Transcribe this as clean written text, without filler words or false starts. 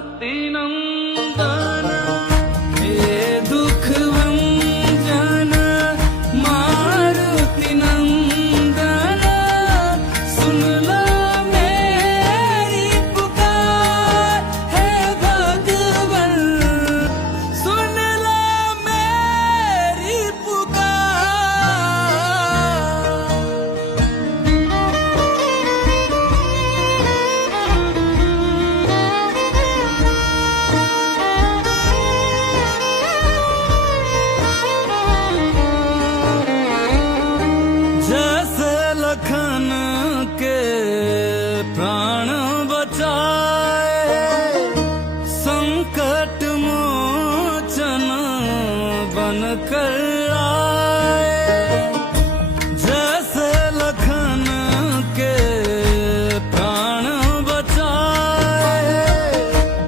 नंदन हे दुख भंजन मारुति नंदन सुन लो मेरी पुकार हे भगवन सुन लो मेरी पुकार। जैसे लखन के प्राण बचाए संकट मोचन बनकर